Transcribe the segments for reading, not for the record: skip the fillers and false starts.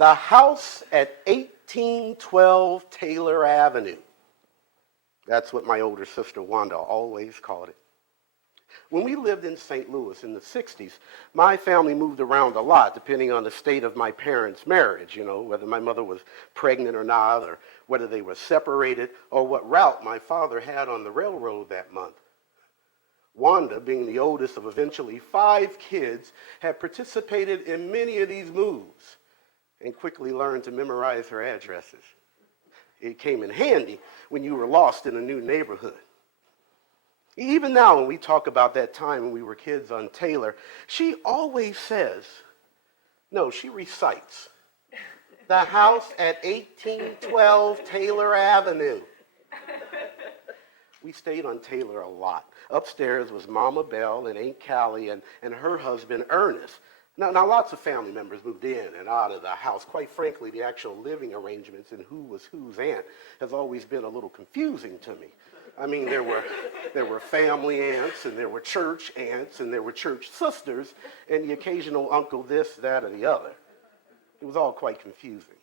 The house at 1812 Taylor Avenue. That's what my older sister Wanda always called it. When we lived in St. Louis in the 60s, my family moved around a lot depending on the state of my parents' marriage, whether my mother was pregnant or not, or whether they were separated, or what route my father had on the railroad that month. Wanda, being the oldest of eventually 5 kids, had participated in many of these moves and quickly learned to memorize her addresses. It came in handy when you were lost in a new neighborhood. Even now, when we talk about that time when we were kids on Taylor, she always says, no, she recites, the house at 1812 Taylor Avenue. We stayed on Taylor a lot. Upstairs was Mama Bell and Aunt Callie and her husband, Ernest. Now, lots of family members moved in and out of the house. Quite frankly, the actual living arrangements and who was whose aunt has always been a little confusing to me. I mean, there were family aunts, and there were church aunts, and there were church sisters, and the occasional uncle this, that, or the other. It was all quite confusing.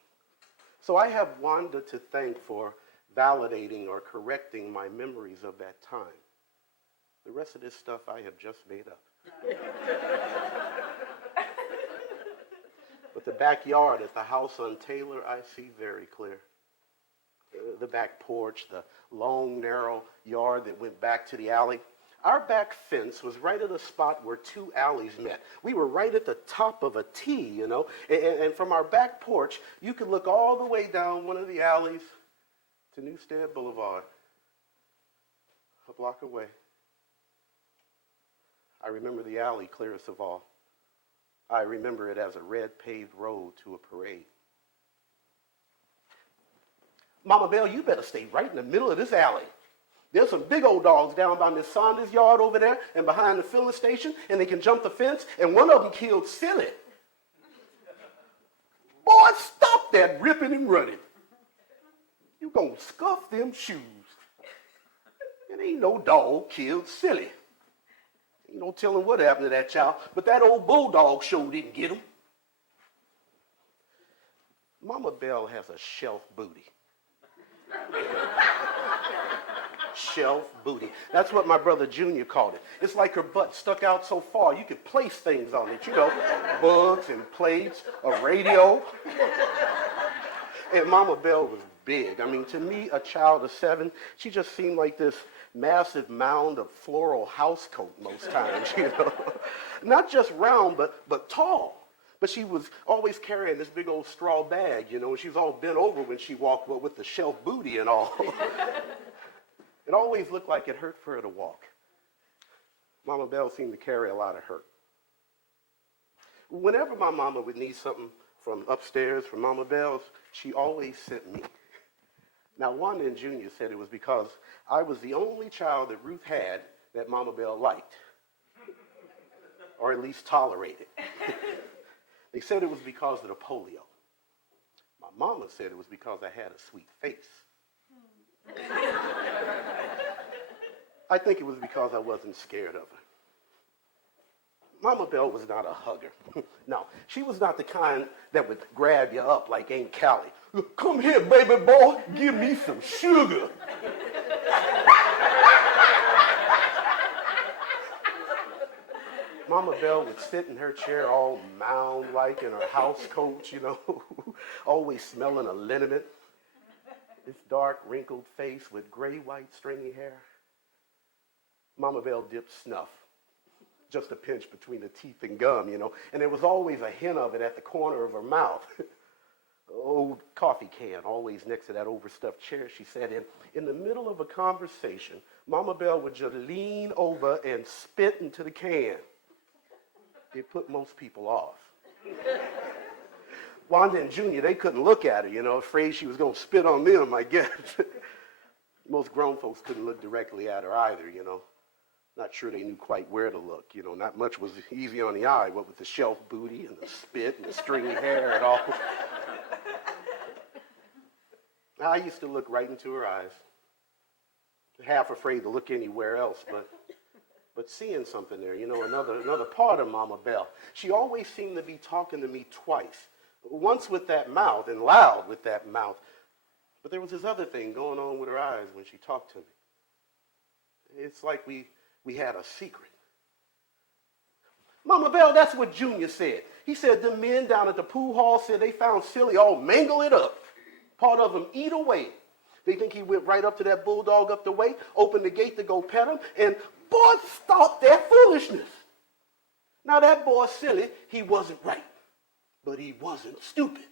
So I have Wanda to thank for validating or correcting my memories of that time. The rest of this stuff I have just made up. But the backyard at the house on Taylor, I see very clear. The back porch, the long, narrow yard that went back to the alley. Our back fence was right at a spot where 2 alleys met. We were right at the top of a T, and from our back porch, you could look all the way down one of the alleys to Newstead Boulevard, a block away. I remember the alley clearest of all. I remember it as a red paved road to a parade. Mama Bell, you better stay right in the middle of this alley. There's some big old dogs down by Miss Saunders' yard over there and behind the filling station, and they can jump the fence, and one of them killed Silly. Boy, stop that ripping and running. You gonna scuff them shoes. And ain't no dog killed Silly. Ain't no telling what happened to that child, but that old bulldog sure didn't get him. Mama Bell has a shelf booty. Shelf booty. That's what my brother Junior called it. It's like her butt stuck out so far you could place things on it, books and plates, a radio. And Mama Bell was big. I mean, to me, a child of 7, she just seemed like this massive mound of floral house coat most times, Not just round, but tall. But she was always carrying this big old straw bag, and she was all bent over when she walked, with the shelf booty and all. It always looked like it hurt for her to walk. Mama Bell seemed to carry a lot of hurt. Whenever my mama would need something from upstairs from Mama Bell's, she always sent me. Now, Wanda and Junior said it was because I was the only child that Ruth had that Mama Bell liked, or at least tolerated. They said it was because of the polio. My mama said it was because I had a sweet face. I think it was because I wasn't scared of her. Mama Bell was not a hugger. No, she was not the kind that would grab you up like Aunt Callie. Come here, baby boy, give me some sugar. Mama Bell would sit in her chair all mound-like in her house coat, always smelling of liniment. This dark, wrinkled face with gray, white, stringy hair. Mama Bell dipped snuff, just a pinch between the teeth and gum, and there was always a hint of it at the corner of her mouth. Old coffee can, always next to that overstuffed chair she sat in. In the middle of a conversation, Mama Bell would just lean over and spit into the can. It put most people off. Wanda and Junior, they couldn't look at her, afraid she was going to spit on them, I guess. Most grown folks couldn't look directly at her either, Not sure they knew quite where to look, Not much was easy on the eye, what with the shelf booty and the spit and the stringy hair and all. I used to look right into her eyes, half afraid to look anywhere else, but seeing something there, another part of Mama Bell. She always seemed to be talking to me twice. once with that mouth and loud with that mouth. But there was this other thing going on with her eyes when she talked to me. It's like we had a secret. Mama Bell, that's what Junior said. He said the men down at the pool hall said they found Silly all mangle it up. Part of him eat away. They think he went right up to that bulldog up the way, opened the gate to go pet him, and boy, stop that foolishness. Now that boy Silly, he wasn't right, but he wasn't stupid.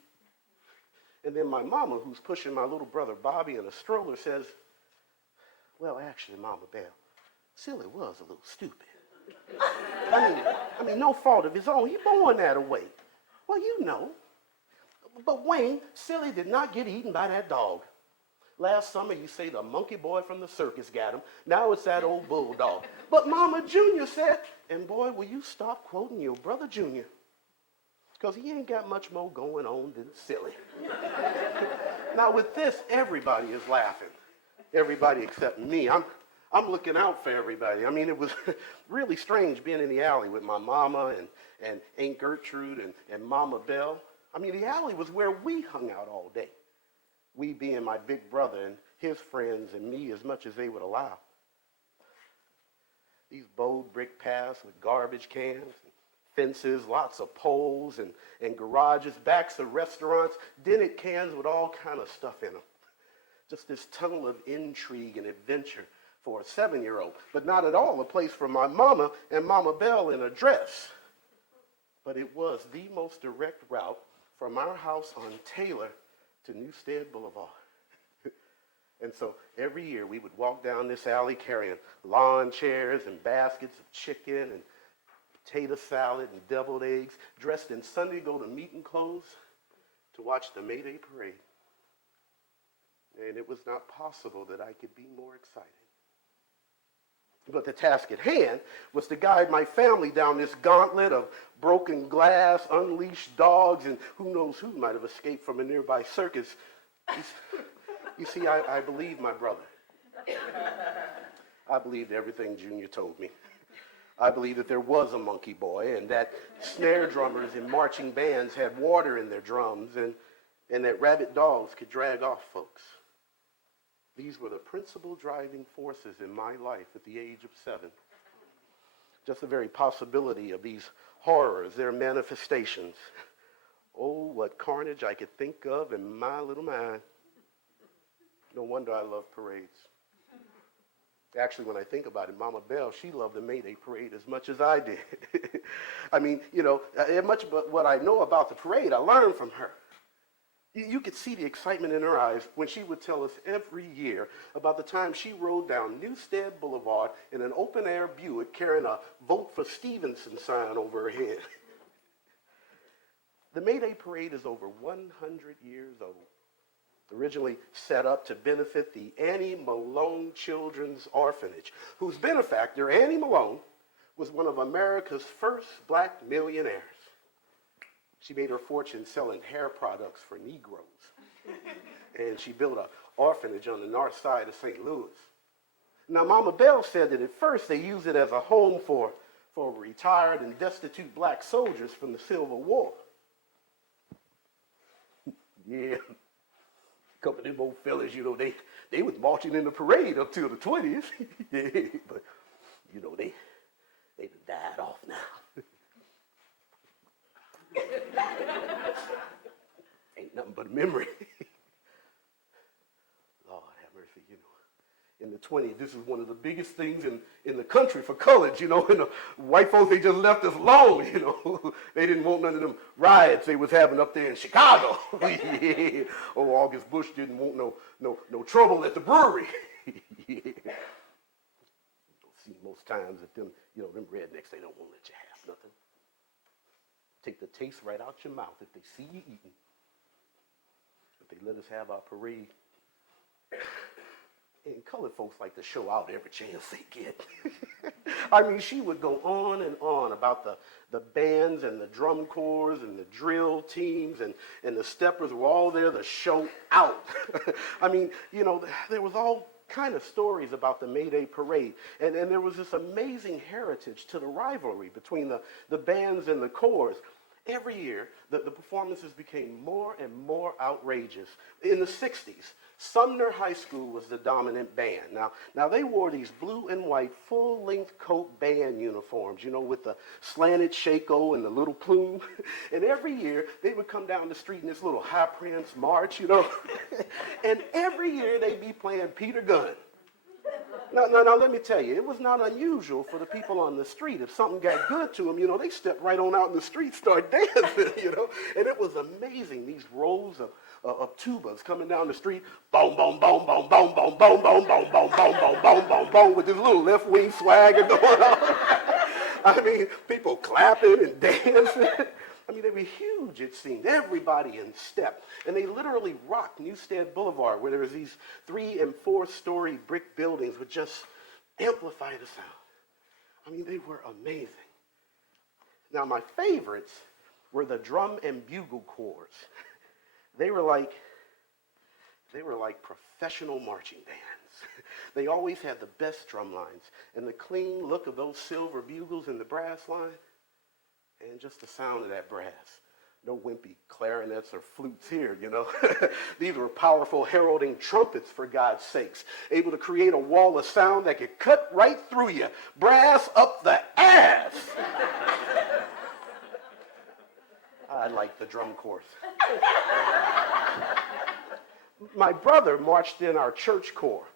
And then my mama, who's pushing my little brother Bobby in a stroller, says, well, actually, Mama Bell, Silly was a little stupid. I mean, no fault of his own. He born that way. Well, you know. But Wayne, Silly did not get eaten by that dog. Last summer, you say the monkey boy from the circus got him. Now it's that old bulldog. But Mama Junior said, and boy, will you stop quoting your brother Junior? Because he ain't got much more going on than Silly. Now with this, everybody is laughing. Everybody except me. I'm looking out for everybody. I mean, it was really strange being in the alley with my mama and Aunt Gertrude and Mama Bell. I mean, the alley was where we hung out all day. We being my big brother and his friends and me as much as they would allow. These bold brick paths with garbage cans, fences, lots of poles and garages, backs of restaurants, dented cans with all kind of stuff in them. Just this tunnel of intrigue and adventure for a 7-year-old, but not at all a place for my mama and Mama Bell in a dress. But it was the most direct route from our house on Taylor to Newstead Boulevard. And so every year we would walk down this alley carrying lawn chairs and baskets of chicken and potato salad and deviled eggs, dressed in Sunday go-to-meeting clothes to watch the May Day parade. And it was not possible that I could be more excited. But the task at hand was to guide my family down this gauntlet of broken glass, unleashed dogs, and who knows who might have escaped from a nearby circus. You see, I believed my brother. I believed everything Junior told me. I believed that there was a monkey boy and that snare drummers and marching bands had water in their drums and that rabid dogs could drag off folks. These were the principal driving forces in my life at the age of 7. Just the very possibility of these horrors, their manifestations. Oh, what carnage I could think of in my little mind. No wonder I love parades. Actually, when I think about it, Mama Bell, she loved the May Day parade as much as I did. I mean, you know, much of what I know about the parade, I learned from her. You could see the excitement in her eyes when she would tell us every year about the time she rode down Newstead Boulevard in an open-air Buick carrying a Vote for Stevenson sign over her head. The May Day Parade is over 100 years old. Originally set up to benefit the Annie Malone Children's Orphanage, whose benefactor, Annie Malone, was one of America's first black millionaires. She made her fortune selling hair products for Negroes. And she built an orphanage on the north side of St. Louis. Now, Mama Bell said that at first they used it as a home for retired and destitute black soldiers from the Civil War. Yeah. A couple of them old fellas, you know, they was marching in the parade up till the 20s. Yeah, but, you know, they died off now. Ain't nothing but a memory. Lord have mercy, you know. In the 20s, this is one of the biggest things in the country for college, you know. And the white folks, they just left us alone, you know. They didn't want none of them riots they was having up there in Chicago. Yeah. Oh, August Bush didn't want no trouble at the brewery. Yeah. See, most times that them, you know, them rednecks, they don't want to let you have nothing. Take the taste right out your mouth if they see you eating. If they let us have our parade. And colored folks like to show out every chance they get. I mean, she would go on and on about the bands and the drum corps and the drill teams and the steppers were all there to show out. I mean, you know, there was all kind of stories about the May Day parade. And there was this amazing heritage to the rivalry between the bands and the corps. Every year, the performances became more and more outrageous. In the 60s, Sumner High School was the dominant band. Now they wore these blue and white full-length coat band uniforms, you know, with the slanted shako and the little plume. And every year, they would come down the street in this little High Prince march, you know. And every year, they'd be playing Peter Gunn. Now, let me tell you, it was not unusual for the people on the street. If something got good to them, you know, they stepped right on out in the street, start dancing, you know. And it was amazing, these rows of tubas coming down the street, boom, boom, boom, boom, boom, boom, boom, boom, boom, boom, boom, boom, boom, boom, boom, with this little left wing swagger going on. I mean, people clapping and dancing. I mean, they were huge, it seemed. Everybody in step. And they literally rocked Newstead Boulevard, where there was these 3- and 4-story brick buildings would just amplify the sound. I mean, they were amazing. Now, my favorites were the drum and bugle corps. They were like professional marching bands. They always had the best drum lines, and the clean look of those silver bugles in the brass line, and just the sound of that brass. No wimpy clarinets or flutes here, you know. These were powerful heralding trumpets, for God's sakes, able to create a wall of sound that could cut right through you. Brass up the ass. I like the drum corps. My brother marched in our church corps,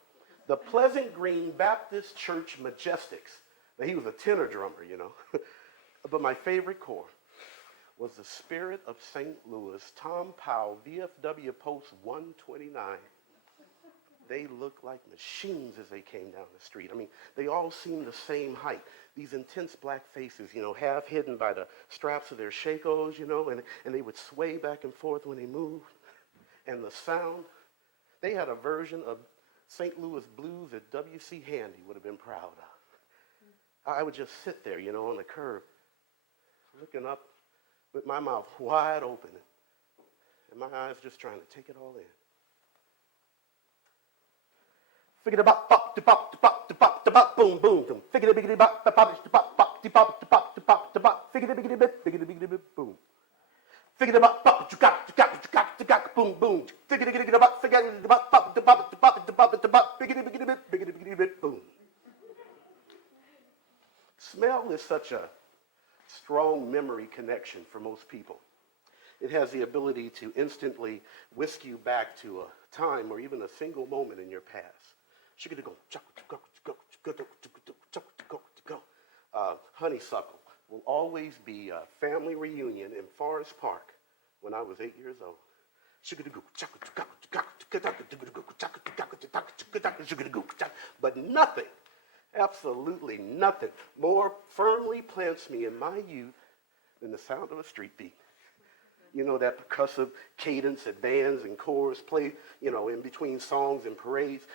the Pleasant Green Baptist Church Majestics. Now, he was a tenor drummer, you know. But my favorite corps was the Spirit of St. Louis, Tom Powell, VFW Post 129. They looked like machines as they came down the street. I mean, they all seemed the same height. These intense black faces, you know, half hidden by the straps of their shakos, you know, and they would sway back and forth when they moved. And the sound, they had a version of St. Louis blues that W.C. Handy would have been proud of. I would just sit there, you know, on the curb, looking up with my mouth wide open and my eyes just trying to take it all in. Figure bop bop de bop de bop de bop de bop boom boom boom. Figure biggity bop de bop de bop bop de bop de bop de bop de bop. Figure biggity bip biggity biggity bip boom. Figure bop bop de got boom boom. Figure biggity bop figure de bop bop de bop de bop de bop de bop biggity biggity bip boom. Smell is such a strong memory connection for most people. It has the ability to instantly whisk you back to a time or even a single moment in your past. Honeysuckle will always be a family reunion in Forest Park when I was 8 years old. But nothing, absolutely nothing, more firmly plants me in my youth than the sound of a street beat. You know, that percussive cadence that bands and chorus play, you know, in between songs and parades.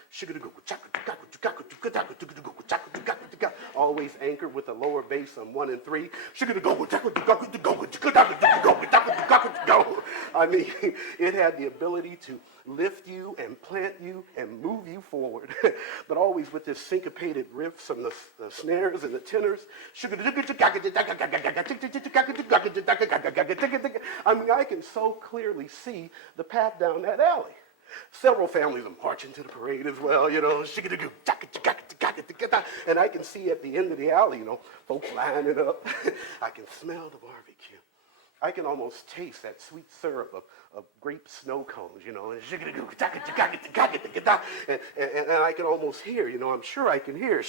Always anchored with a lower bass on 1 and 3. I mean, it had the ability to lift you and plant you and move you forward, but always with this syncopated riffs from the snares and the tenors. I mean, I can so clearly see the path down that alley. Several families are marching to the parade as well, you know. And I can see at the end of the alley, you know, folks lining up. I can smell the barbecue. I can almost taste that sweet syrup of grape snow cones, you know, and I can almost hear, you know, I'm sure I can hear,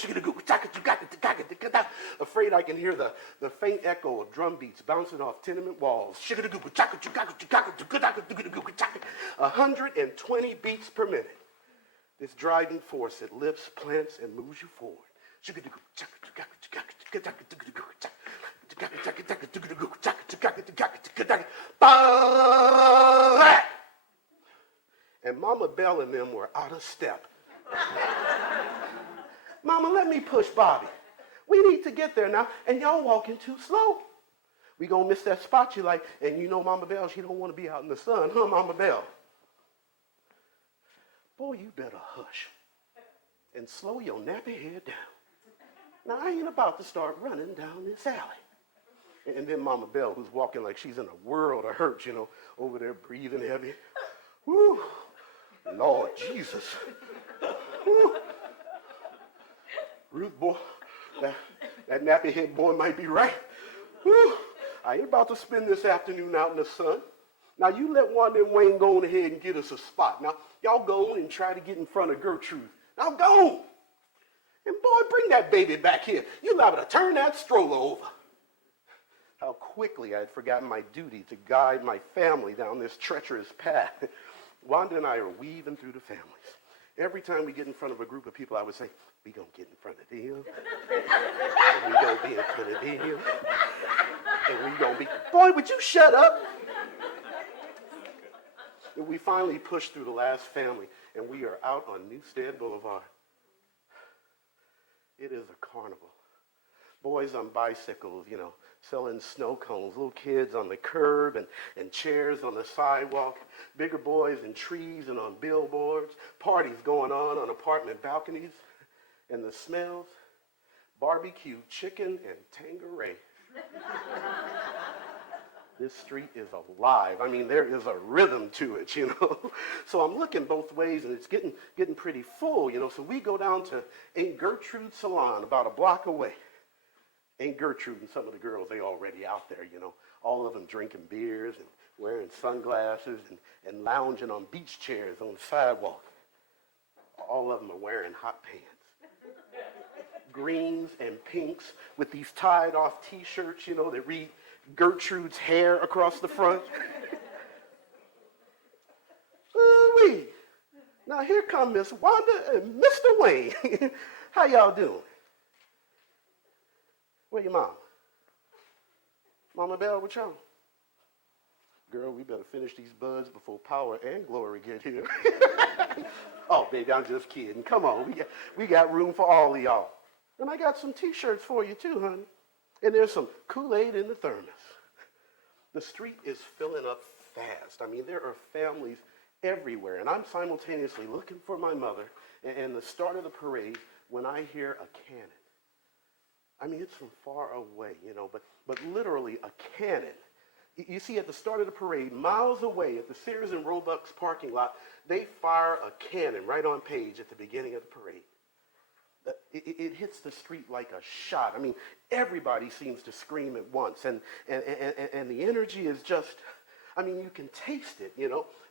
afraid I can hear the faint echo of drum beats bouncing off tenement walls. 120 beats per minute. This driving force that lifts, plants, and moves you forward. And Mama Bell and them were out of step. Mama, let me push Bobby. We need to get there now, and y'all walking too slow. We gonna miss that spot you like, and you know Mama Bell, she don't want to be out in the sun, huh, Mama Bell? Boy, you better hush and slow your nappy head down. Now, I ain't about to start running down this alley. And then Mama Bell, who's walking like she's in a world of hurt, over there breathing heavy. Woo, Lord Jesus. Woo. Ruth, boy, that nappy head boy might be right. Woo. I ain't about to spend this afternoon out in the sun. Now, you let Wanda and Wayne go on ahead and get us a spot. Now, y'all go on and try to get in front of Gertrude. Now, go on. And, boy, bring that baby back here. You're liable to turn that stroller over. How quickly I had forgotten my duty to guide my family down this treacherous path. Wanda and I are weaving through the families. Every time we get in front of a group of people, I would say, we gonna get in front of them. And we gonna be in front of them. And we gonna be, boy, would you shut up? And we finally pushed through the last family, and we are out on Newstead Boulevard. It is a carnival. Boys on bicycles, selling snow cones, little kids on the curb and chairs on the sidewalk, bigger boys in trees and on billboards, parties going on apartment balconies, and the smells, barbecue chicken and Tanqueray. This street is alive. I mean, there is a rhythm to it, So I'm looking both ways, and it's getting pretty full, So we go down to Aunt Gertrude's salon about a block away. Aunt Gertrude and some of the girls, they already out there, all of them drinking beers and wearing sunglasses and lounging on beach chairs on the sidewalk. All of them are wearing hot pants. Greens and pinks with these tied-off T-shirts, that read Gertrude's hair across the front. Ooh-wee. Now here come Miss Wanda and Mr. Wayne. How y'all doing? Where your mom? Mama Bell, what y'all? Girl, we better finish these buds before Power and Glory get here. Oh, baby, I'm just kidding. Come on, we got room for all of y'all. And I got some T-shirts for you too, honey. And there's some Kool-Aid in the thermos. The street is filling up fast. I mean, there are families everywhere. And I'm simultaneously looking for my mother and the start of the parade when I hear a cannon. I mean, it's from far away, but literally a cannon. You see, at the start of the parade, miles away at the Sears and Roebuck's parking lot, they fire a cannon right on page at the beginning of the parade. It hits the street like a shot. I mean, everybody seems to scream at once, and the energy is just, I mean, you can taste it,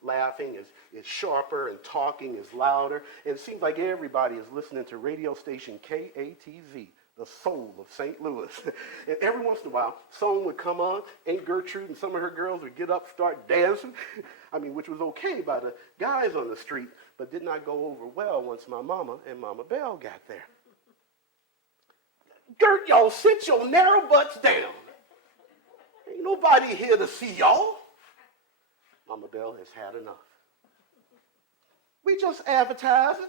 Laughing is sharper and talking is louder. And it seems like everybody is listening to radio station KATZ, the soul of St. Louis. And every once in a while, song would come on, Aunt Gertrude and some of her girls would get up, start dancing. I mean, which was okay by the guys on the street, but did not go over well once my mama and Mama Bell got there. Gert, y'all sit your narrow butts down. Ain't nobody here to see y'all. Mama Bell has had enough. We just advertising.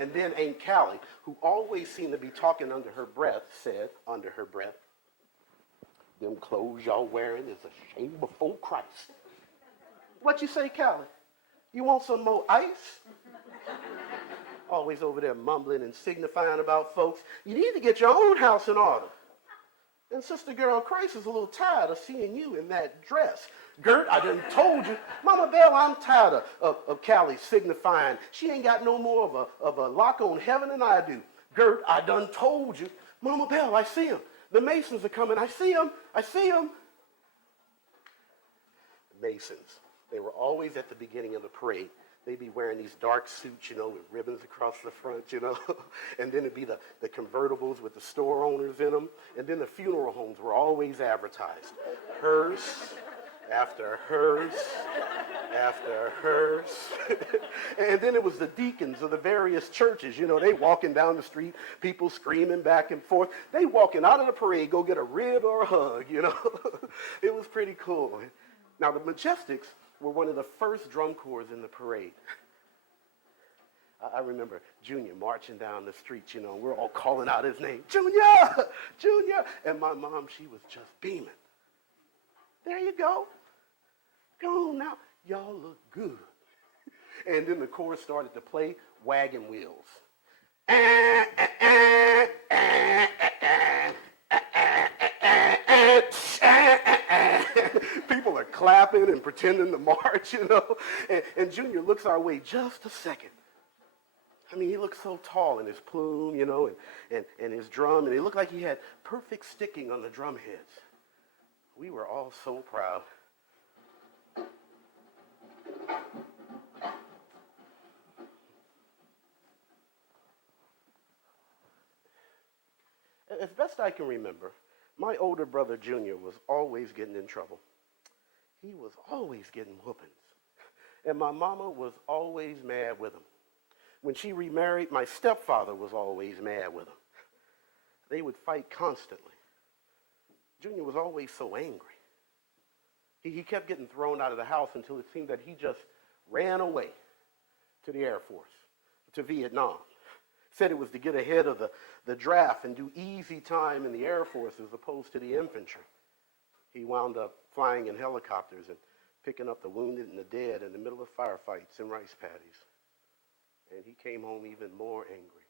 And then Aunt Callie, who always seemed to be talking under her breath, said under her breath, them clothes y'all wearing is a shame before Christ. What you say, Callie? You want some more ice? Always over there mumbling and signifying about folks. You need to get your own house in order. And Sister Girl Christ is a little tired of seeing you in that dress. Gert, I done told you. Mama Bell, I'm tired of Callie signifying. She ain't got no more of a lock on heaven than I do. Gert, I done told you. Mama Bell, I see him. The Masons are coming. I see him. I see him. The Masons, they were always at the beginning of the parade. They'd be wearing these dark suits, with ribbons across the front, And then it'd be the convertibles with the store owners in them. And then the funeral homes were always advertised. Hearse after hearse after hearse. And then it was the deacons of the various churches. They walking down the street, people screaming back and forth. They walking out of the parade, go get a rib or a hug, It was pretty cool. Now, the Majestics were one of the first drum corps in the parade. I remember Junior marching down the street, we're all calling out his name, Junior, Junior. And my mom, she was just beaming. There you go. Go on now. Y'all look good. And then the chorus started to play Wagon Wheels. clapping and pretending to march, and Junior looks our way just a second. I mean, he looked so tall in his plume, and his drum, and it looked like he had perfect sticking on the drum heads. We were all so proud. As best I can remember, my older brother Junior was always getting in trouble. He was always getting whoopings. And my mama was always mad with him. When she remarried, my stepfather was always mad with him. They would fight constantly. Junior was always so angry. He kept getting thrown out of the house until it seemed that he just ran away to the Air Force, to Vietnam. Said it was to get ahead of the draft and do easy time in the Air Force as opposed to the infantry. He wound up flying in helicopters and picking up the wounded and the dead in the middle of firefights in rice paddies. And he came home even more angry,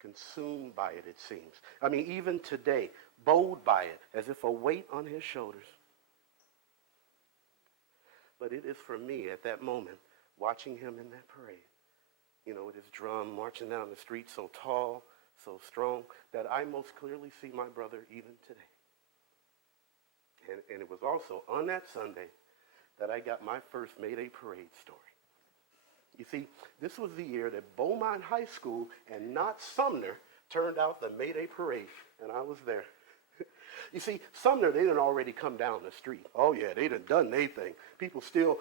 consumed by it seems. I mean, even today, bowed by it, as if a weight on his shoulders. But it is for me at that moment, watching him in that parade, with his drum marching down the street so tall, so strong, that I most clearly see my brother even today. And it was also on that Sunday that I got my first Mayday Parade story. You see, this was the year that Beaumont High School and not Sumner turned out the Mayday Parade, and I was there. You see, Sumner, they done already come down the street. Oh yeah, they done their thing. People still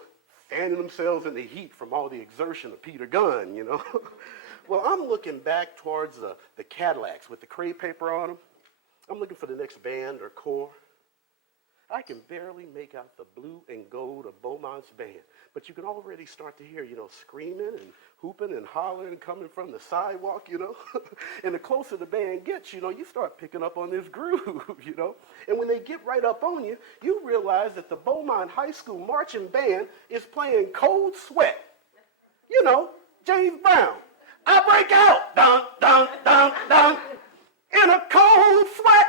fanning themselves in the heat from all the exertion of Peter Gunn, Well, I'm looking back towards the Cadillacs with the crepe paper on them. I'm looking for the next band or corps. I can barely make out the blue and gold of Beaumont's band, but you can already start to hear, screaming and hooping and hollering coming from the sidewalk, And the closer the band gets, you start picking up on this groove, And when they get right up on you, you realize that the Beaumont High School marching band is playing Cold Sweat. James Brown. I break out, dun, dun, dun, dun, in a cold sweat,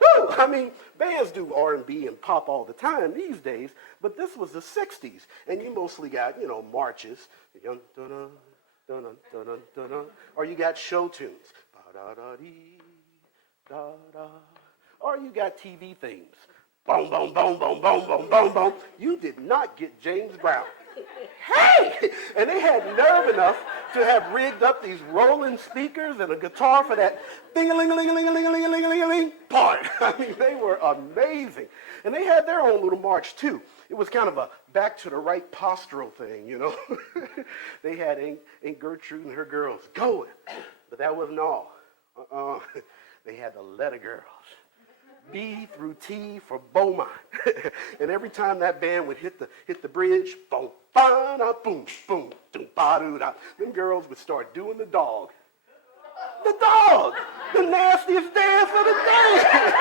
Woo! I mean, bands do R&B and pop all the time these days, but this was the 60s, and you mostly got, marches, dun, dun, dun, dun, dun, dun, dun, dun, or you got show tunes, ba-da-da-dee, da-da, or you got TV themes, boom, boom, boom, boom, boom, boom, boom, boom. You did not get James Brown. Hey! And they had nerve enough to have rigged up these rolling speakers and a guitar for that ding-a-ling-a-ling-a-ling-a-ling-a-ling-a-ling part. I mean, they were amazing. And they had their own little march, too. It was kind of a back to the right postural thing, They had Aunt Gertrude and her girls going. But that wasn't all. They had the letter girls. B through T for Beaumont. And every time that band would hit the bridge, boom, ba-da, boom, boom, doom, ba-doo-da, them girls would start doing the dog. The dog! The nastiest dance of the day!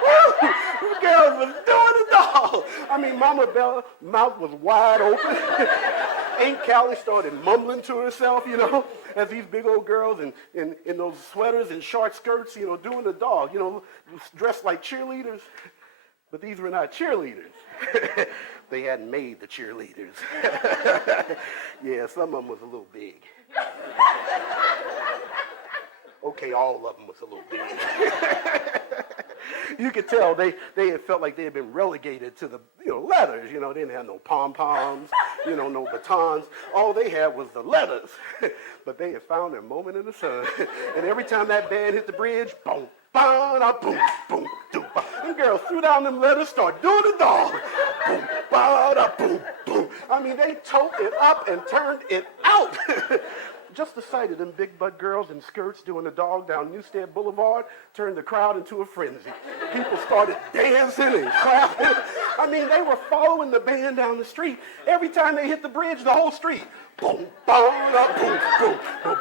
Woo! The girls was doing the dog! I mean, Mama Bella's mouth was wide open. Aunt Callie started mumbling to herself, as these big old girls in those sweaters and short skirts, doing the dog, dressed like cheerleaders. But these were not cheerleaders. They hadn't made the cheerleaders. Yeah, some of them was a little big. Okay, all of them was a little big. You could tell they had felt like they had been relegated to the letters. They didn't have no pom-poms, no batons. All they had was the letters. But they had found their moment in the sun. And every time that band hit the bridge, boom, ba-da, boom, boom, doom, ba. Them girls threw down them letters, started doing the dog. Boom, ba-da, boom, boom. I mean, they toked it up and turned it out. Just the sight of them big butt girls in skirts doing the dog down Newstead Boulevard turned the crowd into a frenzy. People started dancing and clapping. I mean, they were following the band down the street. Every time they hit the bridge, the whole street. Boom, boom, boom, boom, boom.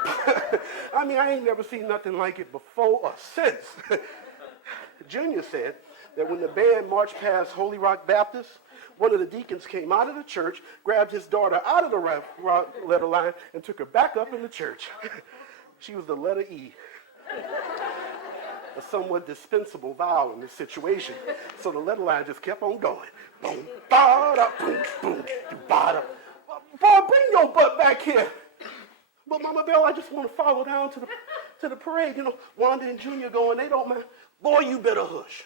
I mean, I ain't never seen nothing like it before or since. Junior said that when the band marched past Holy Rock Baptist, one of the deacons came out of the church, grabbed his daughter out of the letter line, and took her back up in the church. She was the letter E. a somewhat dispensable vowel in this situation. So the letter line just kept on going. Boom, ba-da, boom, boom, ba-da. Boy, bring your butt back here. But Mama Bell, I just want to follow down to the parade. You know, Wanda and Junior going, they don't mind. Boy, you better hush.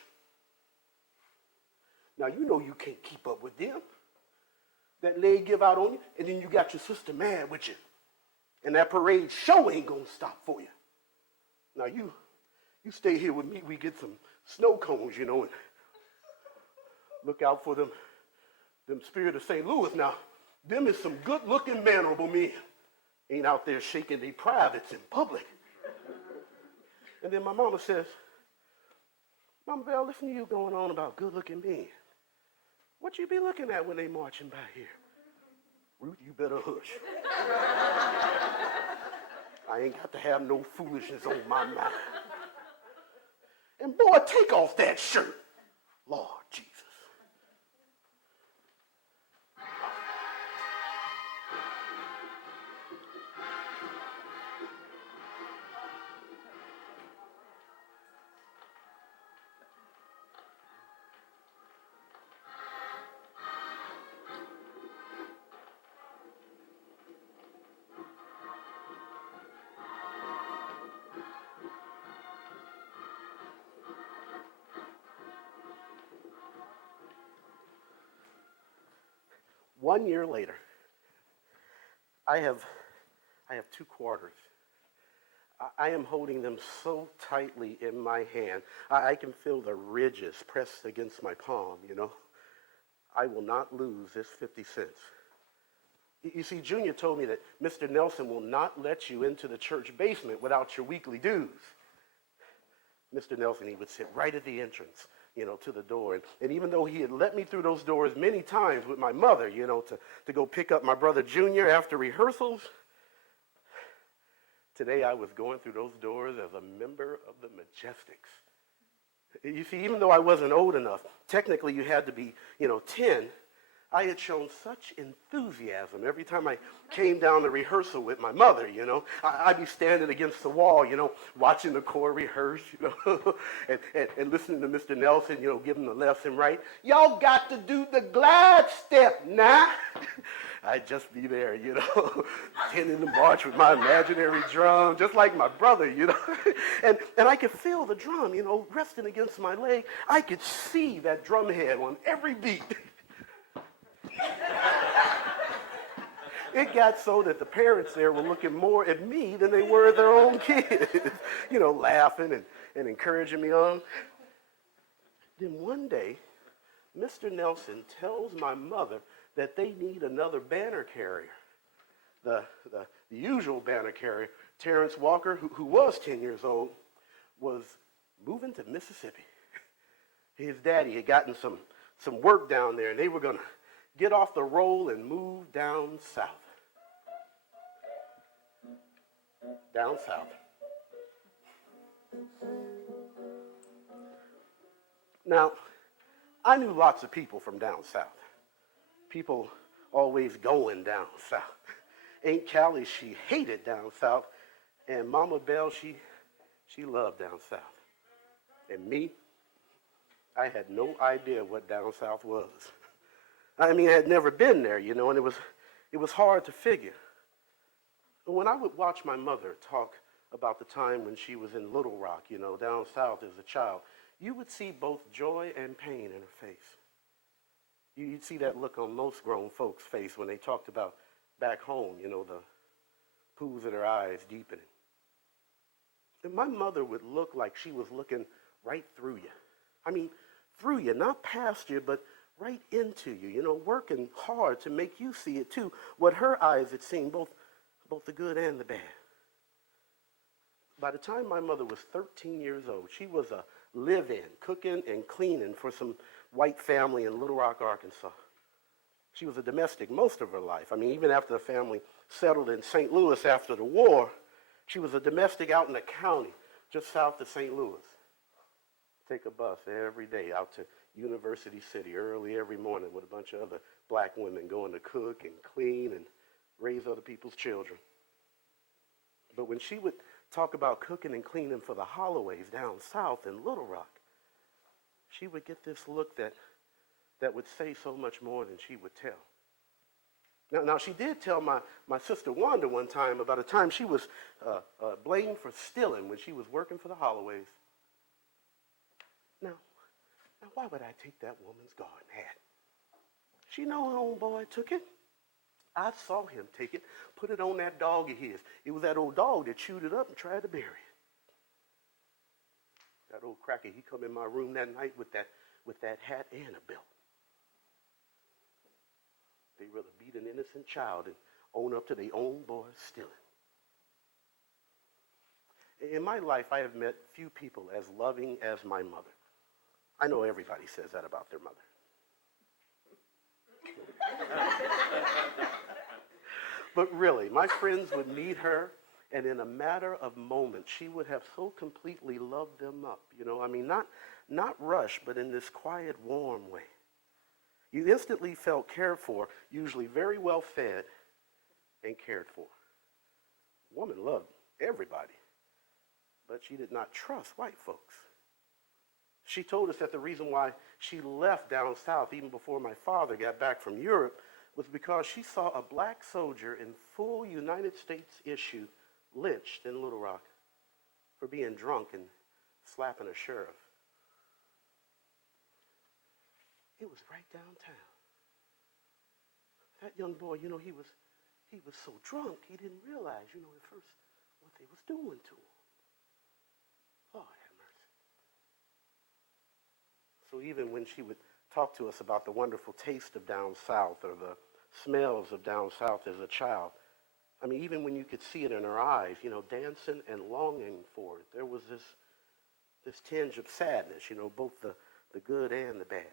Now, you know you can't keep up with them. That leg give out on you, and then you got your sister mad with you. And that parade show ain't going to stop for you. Now, you stay here with me. We get some snow cones, you know, and look out for them Spirit of St. Louis. Now, them is some good-looking, mannerable men. Ain't out there shaking their privates in public. And then my mama says, Mama Bell, listen to you going on about good-looking men. What you be looking at when they marching by here? Ruth, you better hush. I ain't got to have no foolishness on my mind. And boy, take off that shirt. Lord Jesus. One year later, I have 2 quarters. I am holding them so tightly in my hand. I can feel the ridges pressed against my palm, you know. I will not lose this 50 cents. You see, Junior told me that Mr. Nelson will not let you into the church basement without your weekly dues. Mr. Nelson, he would sit right at the entrance, you know, to the door. And even though he had let me through those doors many times with my mother, you know, to go pick up my brother Junior after rehearsals, today I was going through those doors as a member of the Majestics. You see, even though I wasn't old enough, technically you had to be, you know, 10, I had shown such enthusiasm every time I came down to rehearsal with my mother, you know. I'd be standing against the wall, you know, watching the choir rehearse, you know, and listening to Mr. Nelson, you know, giving the left and right. Y'all got to do the glide step now. I'd just be there, you know, tending the march with my imaginary drum, just like my brother, you know. And I could feel the drum, you know, resting against my leg. I could see that drum head on every beat. It got so that the parents there were looking more at me than they were at their own kids, you know, laughing and encouraging me on. Then one day, Mr. Nelson tells my mother that they need another banner carrier. The usual banner carrier, Terrence Walker, who was 10 years old, was moving to Mississippi. His daddy had gotten some work down there, and they were going to get off the roll and move down south. Down south. Now, I knew lots of people from down south. People always going down south. Aunt Callie, she hated down south, and Mama Bell, she loved down south. And me, I had no idea what down south was. I mean, I had never been there, you know, and it was hard to figure. But when I would watch my mother talk about the time when she was in Little Rock, you know, down south as a child, you would see both joy and pain in her face. You'd see that look on most grown folks' face when they talked about back home, you know, the pools of their eyes deepening. And my mother would look like she was looking right through you. I mean, through you, not past you, but right into you, you know, working hard to make you see it too, what her eyes had seen, both the good and the bad. By the time my mother was 13 years old, she was a live-in, cooking and cleaning for some white family in Little Rock, Arkansas. She was a domestic most of her life. I mean, even after the family settled in St. Louis after the war, she was a domestic out in the county, just south of St. Louis. Take a bus every day out to University City early every morning with a bunch of other black women going to cook and clean and raise other people's children. But when she would talk about cooking and cleaning for the Holloways down south in Little Rock, she would get this look that would say so much more than she would tell. Now she did tell my sister Wanda one time about a time she was blamed for stealing when she was working for the Holloways. Now, why would I take that woman's garden hat? She know her own boy took it. I saw him take it, put it on that dog of his. It was that old dog that chewed it up and tried to bury it. That old cracker, he come in my room that night with that hat and a belt. They rather beat an innocent child and own up to their own boy stealing. In my life, I have met few people as loving as my mother. I know everybody says that about their mother. But really, my friends would meet her, and in a matter of moments, she would have so completely loved them up. Not rushed, but in this quiet, warm way. You instantly felt cared for, usually very well fed and cared for. Woman loved everybody, but she did not trust white folks. She told us that the reason why she left down south, even before my father got back from Europe, was because she saw a black soldier in full United States issue lynched in Little Rock for being drunk and slapping a sheriff. It was right downtown. That young boy, he was so drunk, he didn't realize, at first what they was doing to him. Lord have mercy. So even when she would talk to us about the wonderful taste of down south or the smells of down south as a child, even when you could see it in her eyes, dancing and longing for it, there was this tinge of sadness, both the good and the bad.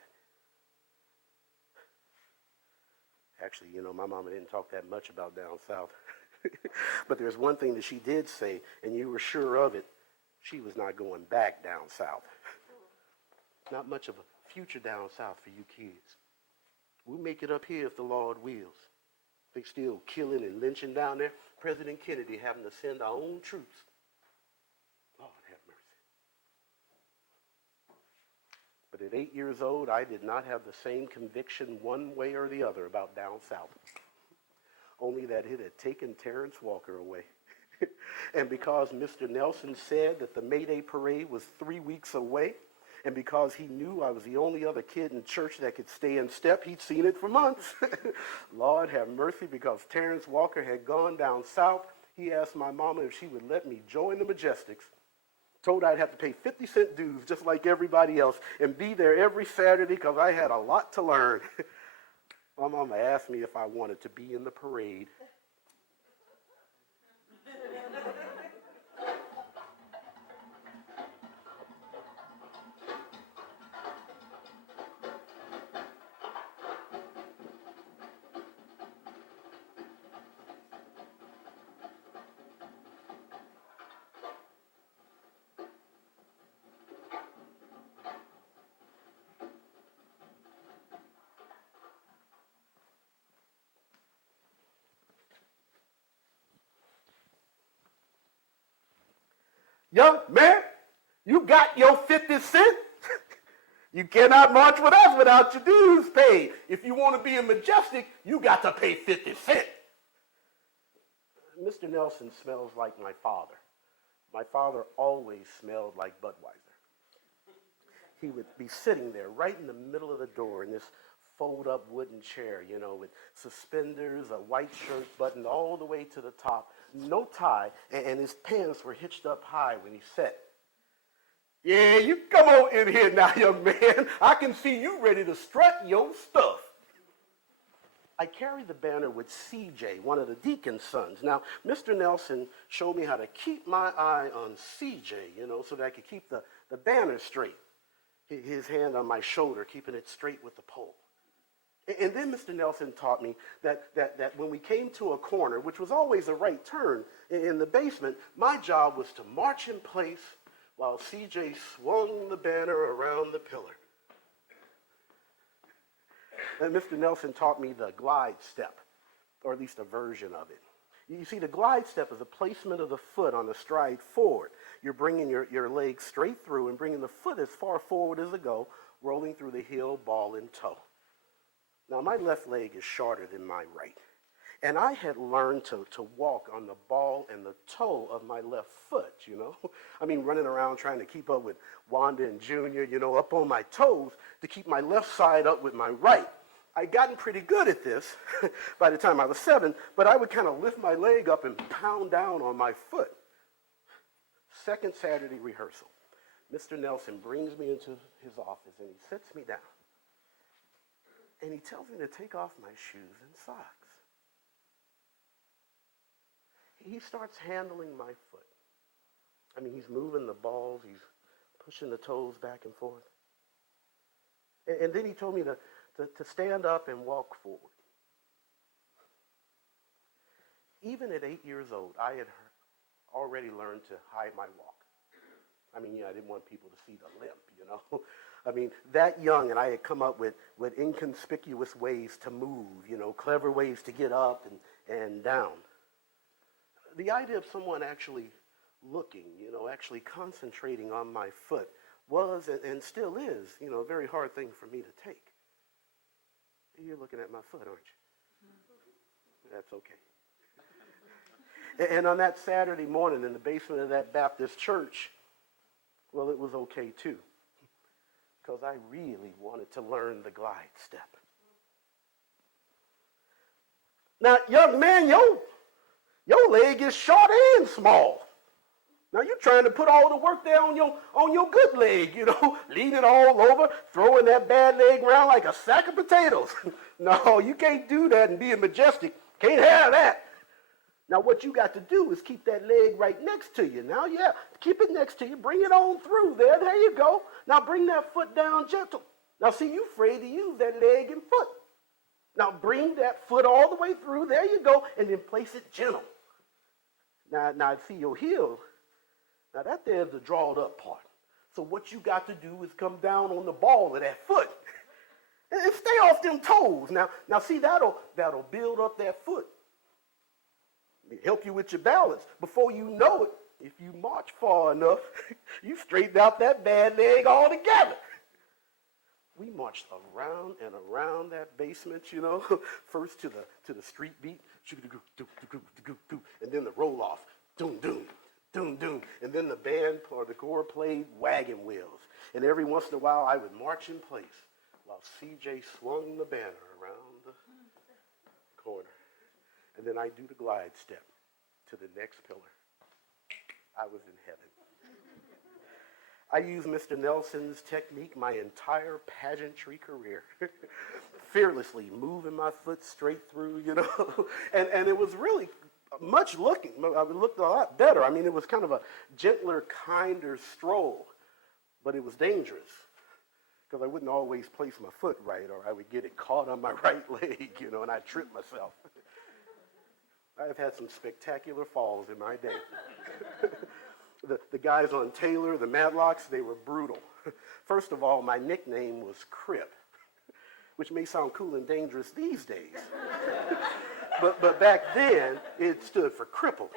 Actually, my mama didn't talk that much about down south. But there's one thing that she did say, and you were sure of it. She was not going back down south. Not much of a future down south for you kids. We'll make it up here if the Lord wills. They still killing and lynching down there. President Kennedy having to send our own troops. Lord have mercy. But at 8 years old, I did not have the same conviction one way or the other about down south. Only that it had taken Terrence Walker away. And because Mr. Nelson said that the May Day parade was 3 weeks away, and because he knew I was the only other kid in church that could stay in step, he'd seen it for months. Lord have mercy, because Terrence Walker had gone down south, he asked my mama if she would let me join the Majestics. Told I'd have to pay 50-cent dues just like everybody else and be there every Saturday because I had a lot to learn. My mama asked me if I wanted to be in the parade. Young man, you got your 50 cents. You cannot march with us without your dues paid. If you want to be a Majestic, you got to pay 50 cents. Mr. Nelson smells like my father. My father always smelled like Budweiser. He would be sitting there right in the middle of the door in this fold-up wooden chair, with suspenders, a white shirt buttoned all the way to the top, no tie, and his pants were hitched up high when he sat. Yeah, you come on in here now, young man. I can see you ready to strut your stuff. I carried the banner with CJ, one of the deacon's sons. Now, Mr. Nelson showed me how to keep my eye on CJ, so that I could keep the banner straight. His hand on my shoulder, keeping it straight with the pole. And then Mr. Nelson taught me that when we came to a corner, which was always a right turn in the basement, my job was to march in place while CJ swung the banner around the pillar. And Mr. Nelson taught me the glide step, or at least a version of it. You see, the glide step is the placement of the foot on the stride forward. You're bringing your leg straight through and bringing the foot as far forward as it go, rolling through the heel, ball, and toe. Now, my left leg is shorter than my right. And I had learned to walk on the ball and the toe of my left foot, you know. I mean, running around trying to keep up with Wanda and Junior, you know, up on my toes to keep my left side up with my right. I'd gotten pretty good at this by the time I was 7, but I would kind of lift my leg up and pound down on my foot. Second Saturday rehearsal, Mr. Nelson brings me into his office and he sits me down. And he tells me to take off my shoes and socks. He starts handling my foot. I mean, he's moving the balls, he's pushing the toes back and forth. And then he told me to stand up and walk forward. Even at 8 years old, I had already learned to hide my walk. I mean, I didn't want people to see the limp, you know. I mean, that young, and I had come up with inconspicuous ways to move, you know, clever ways to get up and down. The idea of someone actually looking, you know, actually concentrating on my foot was and still is, you know, a very hard thing for me to take. You're looking at my foot, aren't you? That's okay. And on that Saturday morning in the basement of that Baptist church, well, it was okay too, because I really wanted to learn the glide step. Now, young man, your leg is short and small. Now you're trying to put all the work there on your good leg, you know, lean it all over, throwing that bad leg around like a sack of potatoes. No, you can't do that and be majestic. Can't have that. Now what you got to do is keep that leg right next to you. Now, yeah, keep it next to you. Bring it on through there. There you go. Now bring that foot down gentle. Now see, you're afraid to use that leg and foot. Now bring that foot all the way through. There you go. And then place it gentle. Now see your heel. Now that there's the drawed up part. So what you got to do is come down on the ball of that foot and stay off them toes. Now see, that'll build up that foot. It'll help you with your balance. Before you know it, if you march far enough, you straighten out that bad leg altogether. We marched around and around that basement, you know, first to the street beat, and then the roll off, doom, doom. Doom, doom. And then the band or the corps played Wagon Wheels. And every once in a while, I would march in place while CJ swung the banner around the corner. And then I'd do the glide step to the next pillar. I was in heaven. I used Mr. Nelson's technique my entire pageantry career. Fearlessly moving my foot straight through, you know. And it was really much looking. It looked a lot better. I mean, it was kind of a gentler, kinder stroll, but it was dangerous because I wouldn't always place my foot right, or I would get it caught on my right leg, you know, and I'd trip myself. I've had some spectacular falls in my day. The guys on Taylor, the Madlocks, they were brutal. First of all, my nickname was Crip, which may sound cool and dangerous these days. But back then, it stood for cripple.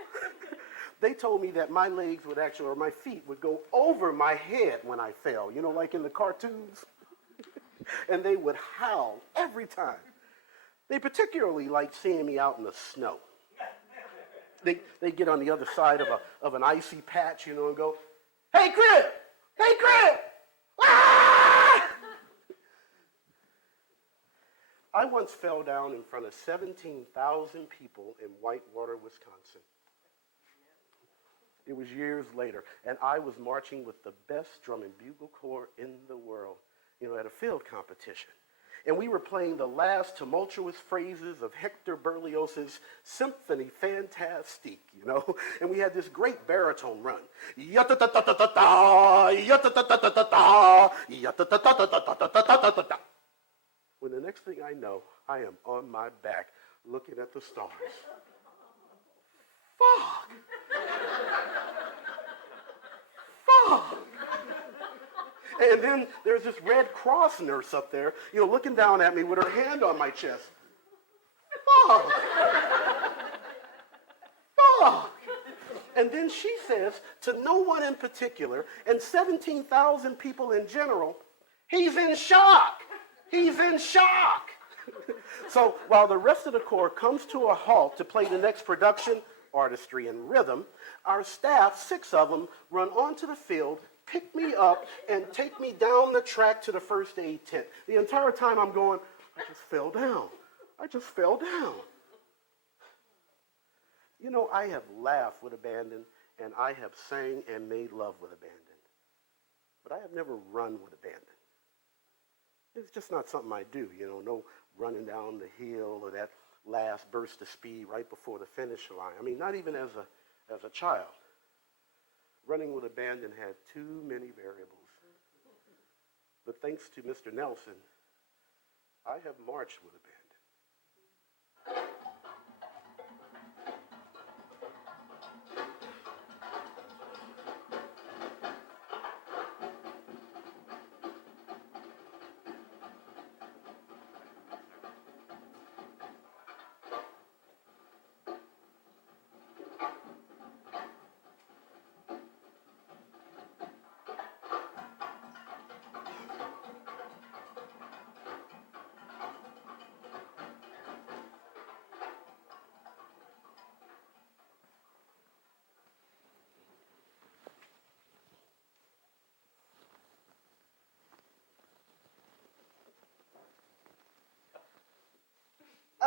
They told me that my legs would actually, or my feet would go over my head when I fell, you know, like in the cartoons. And they would howl every time. They particularly liked seeing me out in the snow. They'd get on the other side of an icy patch, you know, and go, "Hey, Crip! Hey, Crip! Ah!" I once fell down in front of 17,000 people in Whitewater, Wisconsin. It was years later, and I was marching with the best drum and bugle corps in the world, you know, at a field competition. And we were playing the last tumultuous phrases of Hector Berlioz's Symphonie Fantastique, you know, and we had this great baritone run. Ya-ta-ta-ta-ta-ta-ta, ya-ta-ta-ta-ta-ta-ta, ya-ta-ta-ta-ta-ta-ta-ta-ta-ta. When the next thing I know, I am on my back looking at the stars. Fuck! Fuck! And then there's this Red Cross nurse up there, you know, looking down at me with her hand on my chest. Fuck! shock. And then she says to no one in particular and 17,000 people in general, he's in shock. He's in shock. So while the rest of the corps comes to a halt to play the next production, Artistry and Rhythm, our staff, 6 of them, run onto the field, pick me up, and take me down the track to the first aid tent. The entire time I'm going, I just fell down. I just fell down. You know, I have laughed with abandon, and I have sang and made love with abandon. But I have never run with abandon. It's just not something I do, you know, no running down the hill or that last burst of speed right before the finish line. I mean, not even as a child. Running with abandon had too many variables. But thanks to Mr. Nelson, I have marched with abandon.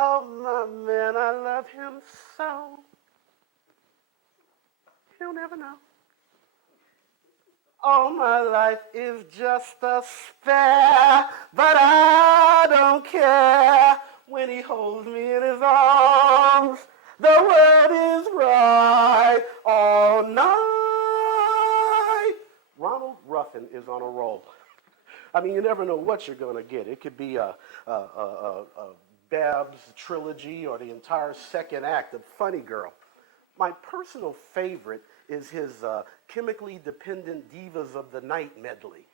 Oh, my man, I love him so. He'll never know. All my life is just a spare, but I don't care. When he holds me in his arms, the world is right all night. Ronald Ruffin is on a roll. I mean, you never know what you're going to get. It could be a Babs trilogy or the entire second act of Funny Girl. My personal favorite is his chemically dependent divas of the night medley.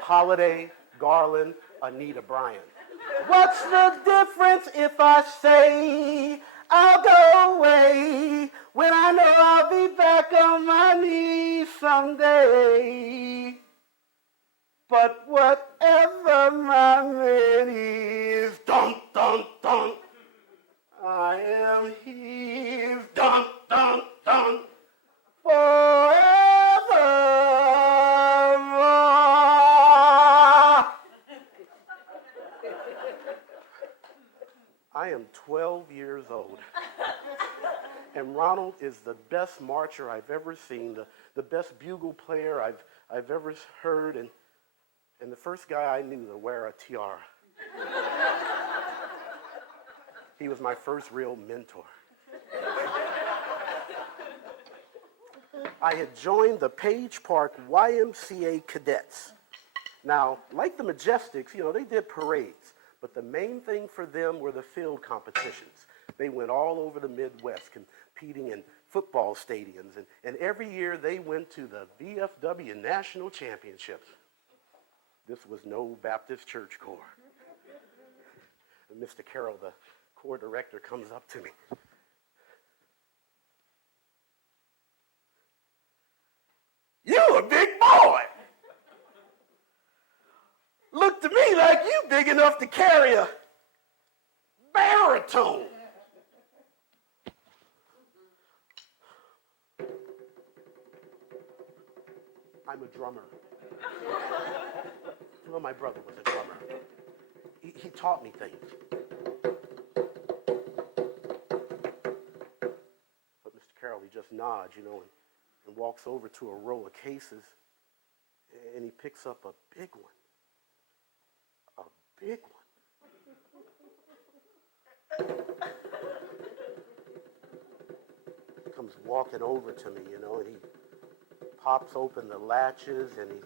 Holiday, Garland, Anita Bryant. What's the difference if I say I'll go away when I know I'll be back on my knees someday? But whatever my man is, dun, dun, dun, I am his, dun, dun, dun, forever. I am 12 years old, and Ronald is the best marcher I've ever seen, the best bugle player I've ever heard, and the first guy I knew to wear a tiara. He was my first real mentor. I had joined the Page Park YMCA Cadets. Now, like the Majestics, you know, they did parades, but the main thing for them were the field competitions. They went all over the Midwest competing in football stadiums, and every year they went to the VFW National Championships. This was no Baptist church corps. And Mr. Carroll, the corps director, comes up to me. You a big boy. Look to me like you big enough to carry a baritone. I'm a drummer. Well, my brother was a drummer. He taught me things. But Mr. Carroll, he just nods, you know, and walks over to a row of cases, and he picks up a big one. A big one. He comes walking over to me, you know, and he pops open the latches, and he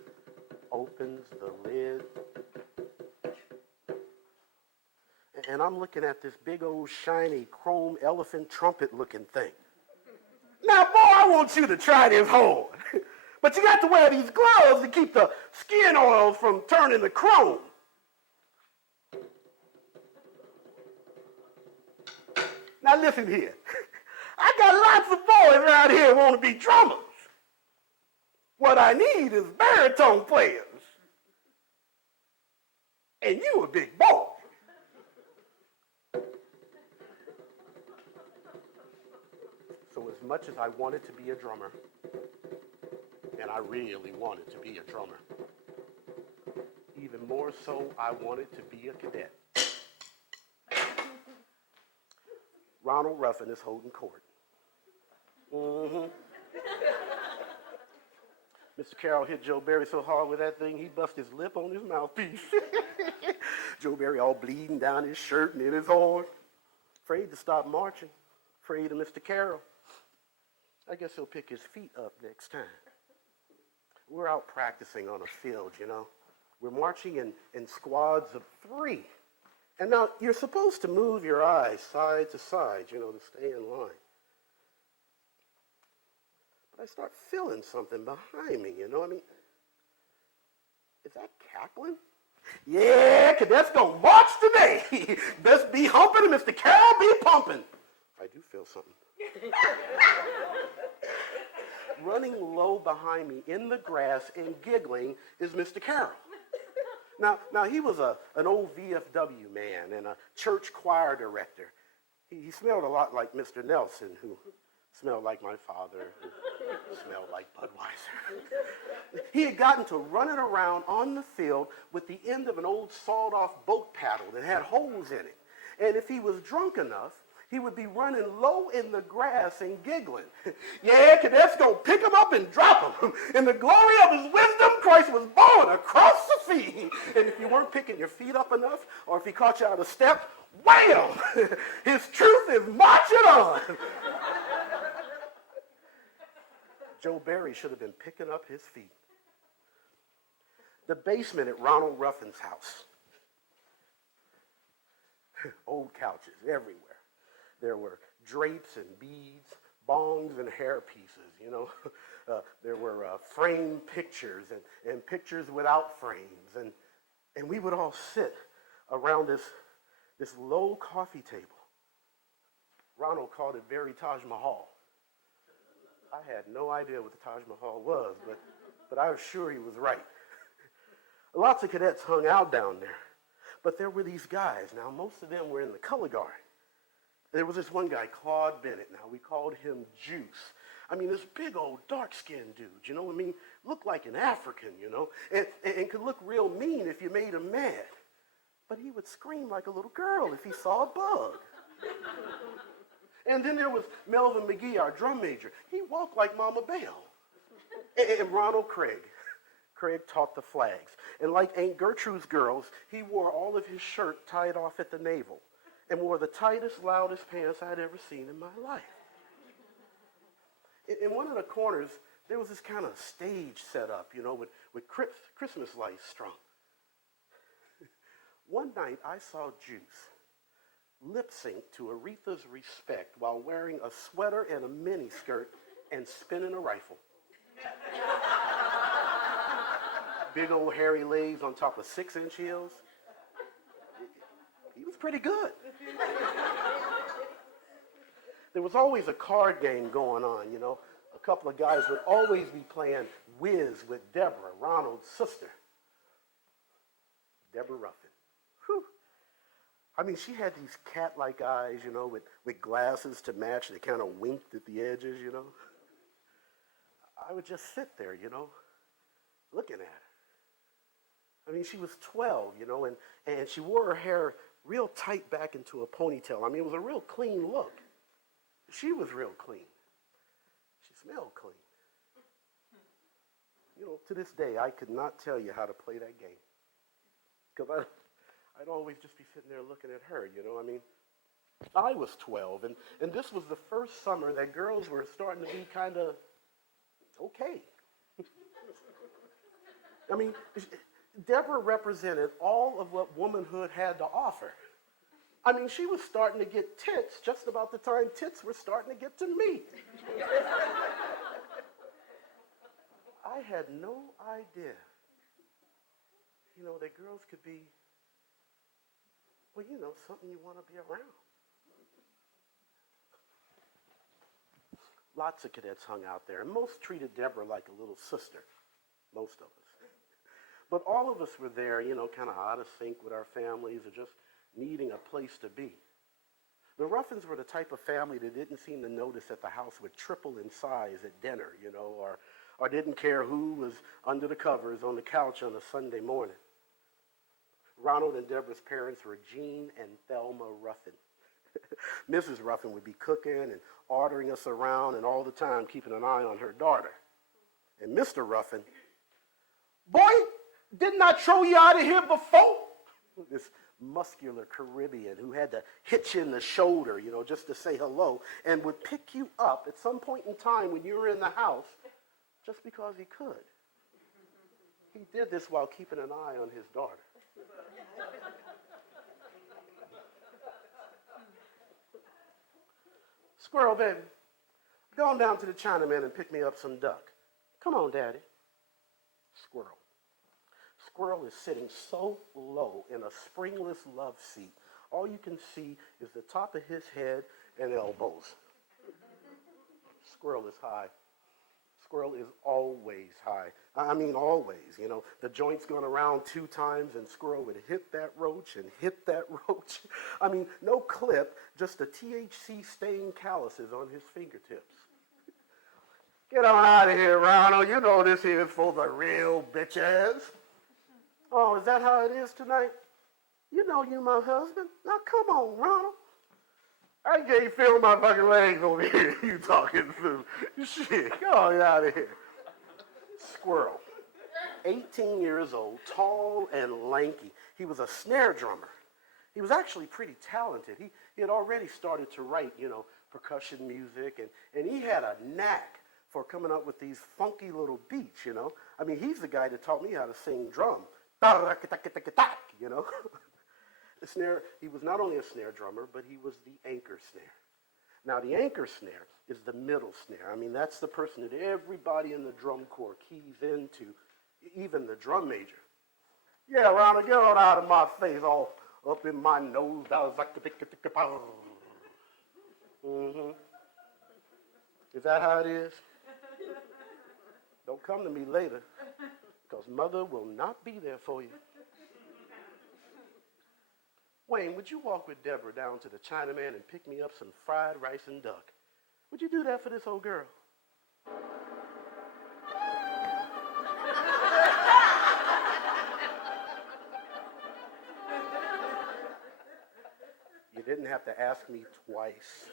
opens the lid. And I'm looking at this big old shiny chrome elephant trumpet looking thing. Now, boy, I want you to try this horn. But you got to wear these gloves to keep the skin oils from turning to chrome. Now listen here. I got lots of boys around here who want to be drummers. What I need is baritone players. And you a big boy. So as much as I wanted to be a drummer, and I really wanted to be a drummer, even more so, I wanted to be a cadet. Ronald Ruffin is holding court. Mm-hmm. Mr. Carroll hit Joe Barry so hard with that thing, he busted his lip on his mouthpiece. Joe Barry all bleeding down his shirt and in his horn. Afraid to stop marching. Afraid of Mr. Carroll. I guess he'll pick his feet up next time. We're out practicing on a field, you know. We're marching in squads of 3. And now you're supposed to move your eyes side to side, you know, to stay in line. But I start feeling something behind me, you know. I mean, is that cackling? Yeah, cadets gonna march today. Best be humping and Mr. Carroll be pumping. I do feel something. Running low behind me in the grass and giggling is Mr. Carroll. Now he was an old VFW man and a church choir director. He smelled a lot like Mr. Nelson, who smelled like my father, who smelled like Budweiser. He had gotten to running around on the field with the end of an old sawed-off boat paddle that had holes in it. And if he was drunk enough, he would be running low in the grass and giggling. Yeah, cadets gonna pick him up and drop him. In the glory of his wisdom, Christ was born across the sea. And if you weren't picking your feet up enough, or if he caught you out of step, wham! His truth is marching on. Joe Barry should have been picking up his feet. The basement at Ronald Ruffin's house. Old couches everywhere. There were drapes and beads, bongs and hair pieces, you know. There were framed pictures and pictures without frames. And we would all sit around this low coffee table. Ronald called it very Taj Mahal. I had no idea what the Taj Mahal was, but I was sure he was right. Lots of cadets hung out down there. But there were these guys. Now, most of them were in the color guard. There was this one guy, Claude Bennett. Now, we called him Juice. I mean, this big old dark-skinned dude, you know? I mean, looked like an African, you know? And could look real mean if you made him mad. But he would scream like a little girl if he saw a bug. And then there was Melvin McGee, our drum major. He walked like Mama Bell. And Ronald Craig. Craig taught the flags. And like Aunt Gertrude's girls, he wore all of his shirt tied off at the navel and wore the tightest, loudest pants I'd ever seen in my life. In one of the corners, there was this kind of stage set up, you know, with Christmas lights strung. One night, I saw Juice lip sync to Aretha's Respect while wearing a sweater and a miniskirt and spinning a rifle. Big old hairy legs on top of 6-inch heels. He was pretty good. There was always a card game going on, you know. A couple of guys would always be playing whiz with Deborah, Ronald's sister. Deborah Ruffin. Whew. I mean, she had these cat-like eyes, you know, with glasses to match. They kind of winked at the edges, you know. I would just sit there, you know, looking at her. I mean, she was 12, you know, and she wore her hair real tight back into a ponytail. I mean, it was a real clean look. She was real clean. She smelled clean. You know, to this day, I could not tell you how to play that game. Because I'd always just be sitting there looking at her, you know. I mean, I was 12, and this was the first summer that girls were starting to be kind of okay. I mean, Deborah represented all of what womanhood had to offer. I mean, she was starting to get tits just about the time tits were starting to get to me. I had no idea, you know, that girls could be, well, you know, something you want to be around. Lots of cadets hung out there, and most treated Deborah like a little sister, most of us. But all of us were there, kind of out of sync with our families or just needing a place to be. The Ruffins were the type of family that didn't seem to notice that the house would triple in size at dinner, or didn't care who was under the covers on the couch on a Sunday morning. Ronald and Deborah's parents were Jean and Thelma Ruffin. Mrs. Ruffin would be cooking and ordering us around and all the time keeping an eye on her daughter. And Mr. Ruffin, boy, didn't I throw you out of here before? This muscular Caribbean who had to hit you in the shoulder, just to say hello, and would pick you up at some point in time when you were in the house just because he could. He did this while keeping an eye on his daughter. Squirrel, baby, go on down to the Chinaman and pick me up some duck. Come on, Daddy. Squirrel. Squirrel is sitting so low in a springless love seat, all you can see is the top of his head and elbows. Squirrel is high. Squirrel is always high. I mean, always, The joint's gone around 2 times and Squirrel would hit that roach and hit that roach. I mean, no clip, just the THC-stained calluses on his fingertips. Get on out of here, Ronald. You know this here is for the real bitches. Oh, is that how it is tonight? You know you my husband. Now come on, Ronald. I can't feel my fucking legs over here. You talking to shit. Get on out of here. Squirrel, 18 years old, tall and lanky. He was a snare drummer. He was actually pretty talented. He had already started to write, percussion music, and he had a knack for coming up with these funky little beats, I mean, he's the guy that taught me how to sing drum. The snare, he was not only a snare drummer, but he was the anchor snare. Now, the anchor snare is the middle snare. I mean, that's the person that everybody in the drum corps keys into, even the drum major. Yeah, Ronald, get on out of my face, all up in my nose. Mm-hmm. Is that how it is? Don't come to me later, because Mother will not be there for you. Wayne, would you walk with Deborah down to the Chinaman and pick me up some fried rice and duck? Would you do that for this old girl? You didn't have to ask me twice.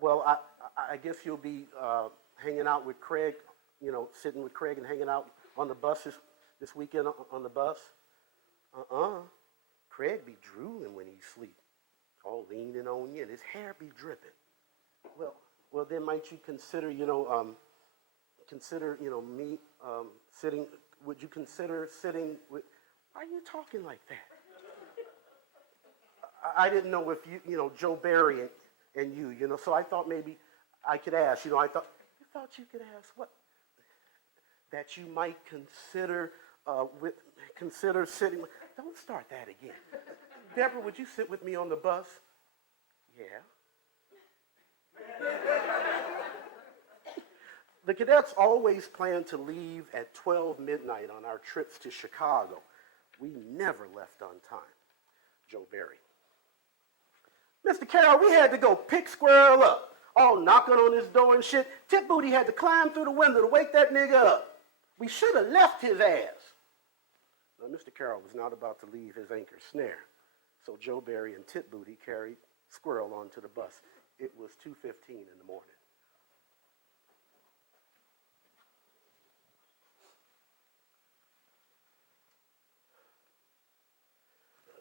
Well, I guess you'll be hanging out with Craig, sitting with Craig and hanging out on the bus this weekend on the bus. Craig be drooling when he sleep, all leaning on you, and his hair be dripping. Well, then might you consider, me sitting? Would you consider sitting with? Why are you talking like that? I didn't know if Joe Barry and you, so I thought maybe I could ask, I thought you could ask what? That you might consider sitting with, don't start that again. Deborah, would you sit with me on the bus? Yeah. The cadets always planned to leave at 12 midnight on our trips to Chicago. We never left on time. Joe Barry. Mr. Carroll, we had to go pick Squirrel up, all knocking on his door and shit. Tip Booty had to climb through the window to wake that nigga up. We should have left his ass. Now, Mr. Carroll was not about to leave his anchor snare, so Joe Barry and Tip Booty carried Squirrel onto the bus. It was 2:15 in the morning.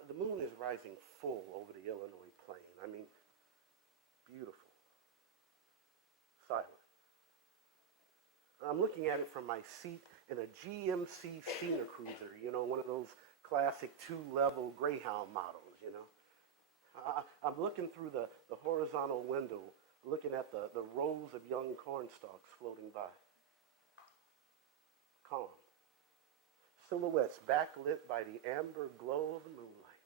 The moon is rising full over the Illinois plain. I mean, beautiful, silent. I'm looking at it from my seat in a GMC Cena Cruiser, one of those classic 2-level Greyhound models, I'm looking through the horizontal window, looking at the rows of young corn stalks floating by. calm. Silhouettes backlit by the amber glow of the moonlight.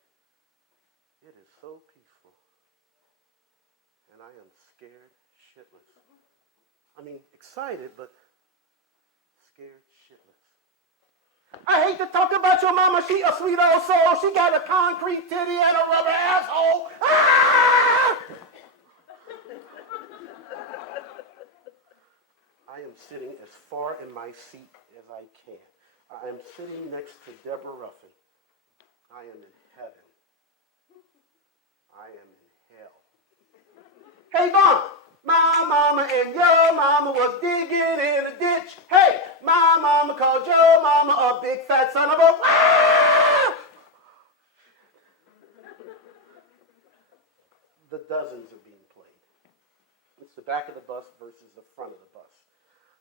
It is so peaceful. And I am scared shitless. I mean, excited, but scared shitless. I hate to talk about your mama. She a sweet old soul. She got a concrete titty and a rubber asshole. Ah! I am sitting as far in my seat as I can. I am sitting next to Deborah Ruffin. I am in heaven. I am in hell. Hey, Mom! My mama and your mama was digging in a ditch. Hey, my mama called your mama a big fat son of a... Ah! The dozens are being played. It's the back of the bus versus the front of the bus.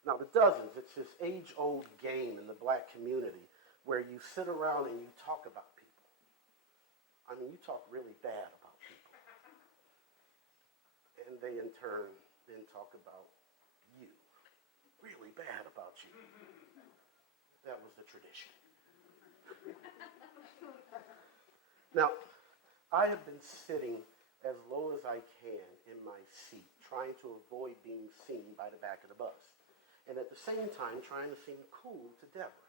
Now, the dozens, it's this age-old game in the black community where you sit around and you talk about people. I mean, you talk really bad about people. And they, in turn, then talk about you. Really bad about you. That was the tradition. Now, I have been sitting as low as I can in my seat, trying to avoid being seen by the back of the bus. And at the same time, trying to seem cool to Deborah.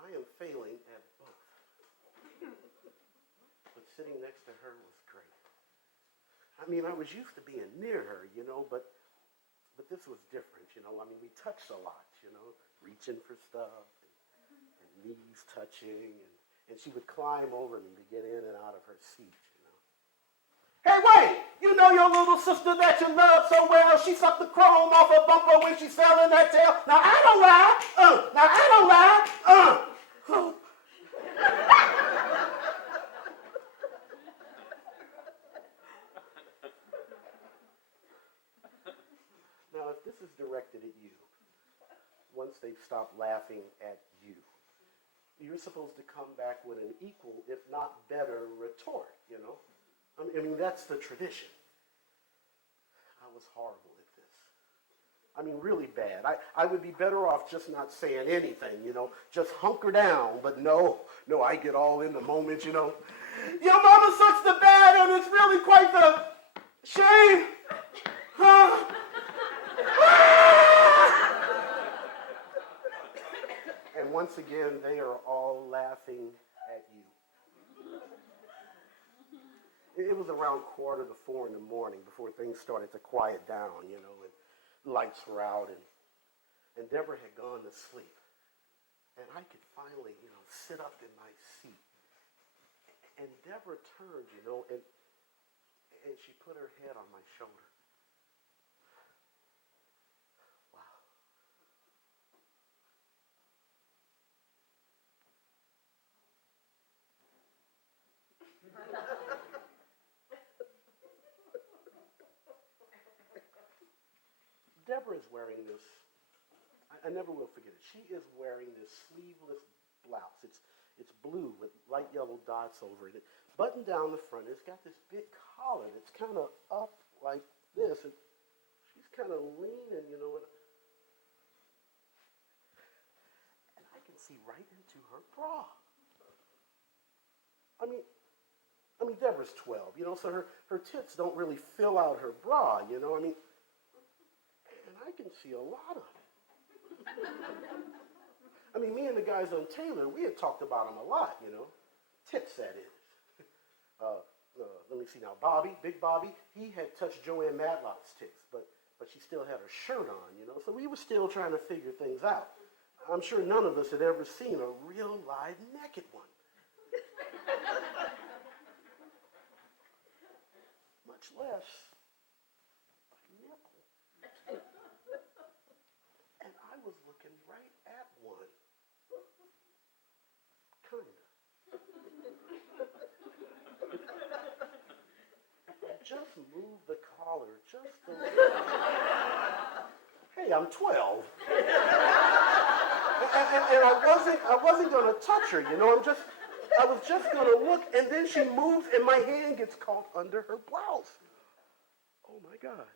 I am failing at both. But sitting next to her was great. I mean, I was used to being near her, you know, but this was different, you know. I mean, we touched a lot, you know, reaching for stuff and knees touching, and she would climb over me to get in and out of her seat, you know. Hey, wait! You know your little sister that you love so well, she sucked the chrome off her bumper when she fell in that tail. Now, I don't lie. Now, I don't lie. Oh. Now, if this is directed at you, once they've stopped laughing at you, you're supposed to come back with an equal, if not better, retort, you know? I mean, that's the tradition. I was horrible at this. I mean, really bad. I would be better off just not saying anything, you know, just hunker down. But no, I get all in the moment, you know. Your mama sucks the bad, and it's really quite the shame. Huh? And once again, they are all laughing at you. It was around 3:45 in the morning before things started to quiet down, you know, and lights were out, and Deborah had gone to sleep. And I could finally, you know, sit up in my seat. And Deborah turned, you know, and she put her head on my shoulder. Wow. Deborah is wearing this, I never will forget it. She is wearing this sleeveless blouse. It's blue with light yellow dots over it. Buttoned down the front, it's got this big collar that's kind of up like this. And she's kind of leaning, you know, and I can see right into her bra. I mean, Deborah's 12, you know, so her tits don't really fill out her bra, you know, I mean, and I can see a lot of it. I mean, me and the guys on Taylor, we had talked about them a lot, you know, tits, that is. Let me see now, Bobby, Big Bobby, he had touched Joanne Matlock's tits, but she still had her shirt on, you know, so we were still trying to figure things out. I'm sure none of us had ever seen a real live naked one. Much less a nipple. And I was looking right at one. Kind of. Just move the collar just a little. Hey, I'm 12. And I wasn't going to touch her, you know. I was just going to look, and then she moves, and my hand gets caught under her blouse. Oh, my God.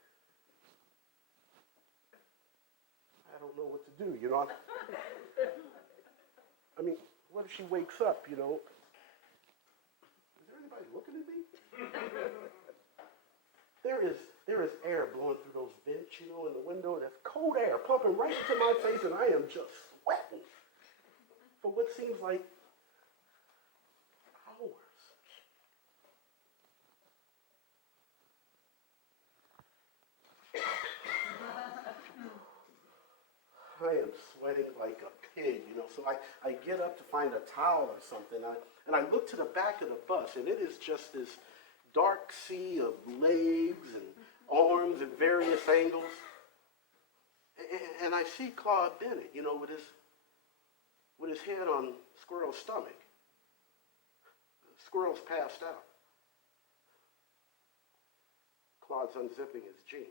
I don't know what to do, you know. I mean, what if she wakes up, you know? Is there anybody looking at me? There is air blowing through those vents, you know, in the window. That's cold air pumping right into my face, and I am just sweating for what seems like hours. I am sweating like a pig, you know. So I get up to find a towel or something, and I look to the back of the bus, and it is just this dark sea of legs and arms at various angles. And I see Claude Bennett, you know, with his head on Squirrel's stomach. Squirrel's passed out. Claude's unzipping his jeans.